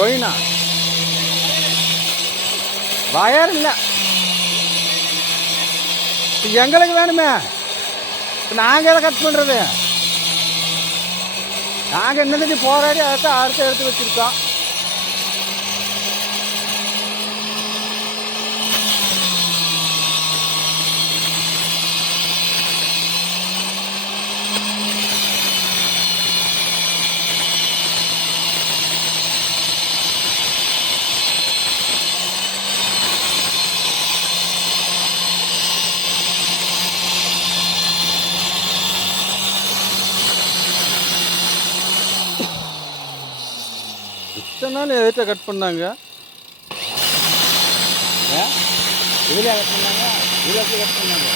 கொயினா wire இல்லை எங்களுக்கு வேணுமே. இப்போ நாங்கள் எதை கட் பண்ணுறது நாங்கள் என்னதுக்கு போராடி அதை அடுத்து எடுத்து வச்சுருக்கோம். இத்தனை நாள் எதிர்த்த கட் பண்ணாங்க. இதில் கட் பண்ணாங்க. இதில் கட் பண்ணாங்க?